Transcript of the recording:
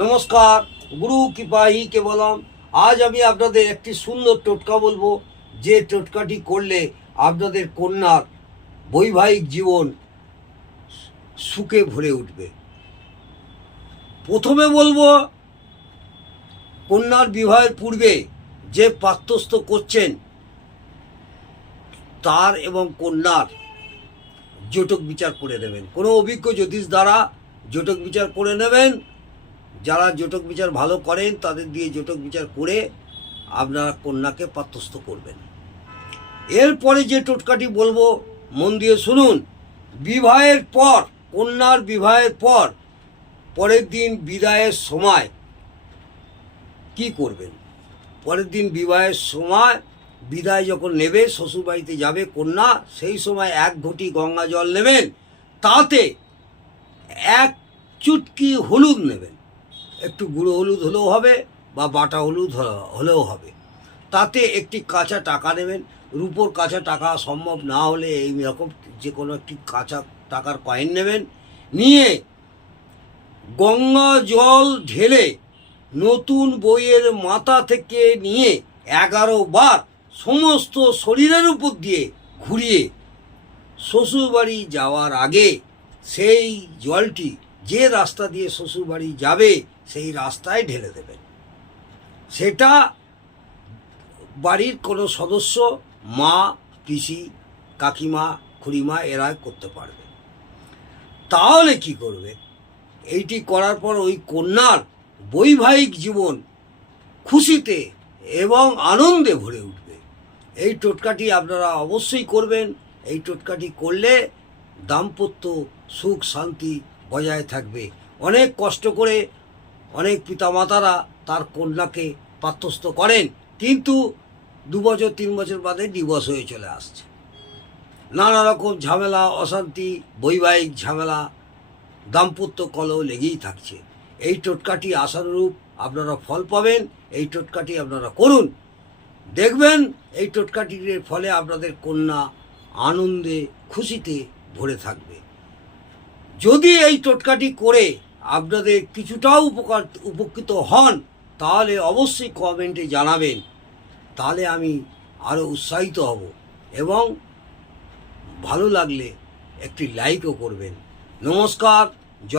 নমস্কার, গুরু কৃপাহি কেবলম। আজ আমি আপনাদের একটি সুন্দর টোটকা বলবো, যে টোটকাটি করলে আপনাদের কন্যার বৈবাহিক জীবন সুখে ভরে উঠবে। প্রথমে বলবো, কন্যার বিবাহের পূর্বে যে প্রাপ্তস্থ করছেন তার এবং কন্যার জটক বিচার করে নেবেন। কোনো অভিজ্ঞ জ্যোতিষ দ্বারা জটক বিচার করে নেবেন। যারা জটক বিচার ভালো করেন তাদের দিয়ে জটক বিচার করে আপনারা কন্যাকে প্রাপ্তস্থ করবেন। এরপরে যে টোটকাটি বলবো, মন দিয়ে শুনুন। বিবাহের পর, কন্যার বিবাহের পর পরের দিন বিদায়ের সময় কি করবেন? পরের দিন বিবাহের সময় বিদায় যখন নেবে, শ্বশুরবাড়িতে যাবে কন্যা, সেই সময় 1 ঘটি গঙ্গা জল নেবেন। তাতে 1 চুটকি হলুদ নেবেন। একটু গুঁড়ো হলুদ হলেও হবে বা বাটা হলুদ হলেও হবে। তাতে একটি কাঁচা টাকা নেবেন। রূপোর কাঁচা টাকা সম্ভব না হলে এই রকম যে কোনো একটি কাঁচা টাকার কয়েন নেবেন। নিয়ে গঙ্গা জল ঢেলে নতুন বইয়ের মাথা থেকে নিয়ে 11 বার সমস্ত শরীরের উপর দিয়ে ঘুরিয়ে শ্বশুরবাড়ি যাওয়ার আগে সেই জলটি যে রাস্তা দিয়ে শ্বশুরবাড়ি যাবে সেই রাস্তায় ঢেলে দেবেন। সেটা বাড়ির কোনো সদস্য, মা, পিসি, কাকিমা, খুড়িমা এরা করতে পারবে। তাহলে কি করবে? এইটি করার পর ওই কন্যার বৈবাহিক জীবন খুশিতে এবং আনন্দে ভরে উঠবে। এই টোটকাটি আপনারা অবশ্যই করবেন। এই টোটকাটি করলে দাম্পত্য সুখ শান্তি বজায় থাকবে। অনেক কষ্ট করে অনেক পিতামাতারা তার কন্যাকে প্রাপ্তস্থ করেন, কিন্তু 2 বছর 3 বছর বাদে ডিভোর্স হয়ে চলে আসছে। নানা রকম ঝামেলা, অশান্তি, বৈবাহিক ঝামেলা, দাম্পত্য কলহ লেগেই থাকছে। এই টোটকাটি আশানুরূপ আপনারা ফল পাবেন। এই টোটকাটি আপনারা করুন, দেখবেন এই টোটকাটির ফলে আপনাদের কন্যা আনন্দে খুশিতে ভরে থাকবে। যদি এই টোটকাটি করে আপনাদের কিছুটাও উপকৃত হন, তাহলে অবশ্যই কমেন্টে জানাবেন। তাহলে আমি আরও উৎসাহিত হব, এবং ভালো লাগলে একটি লাইকও করবেন। নমস্কার।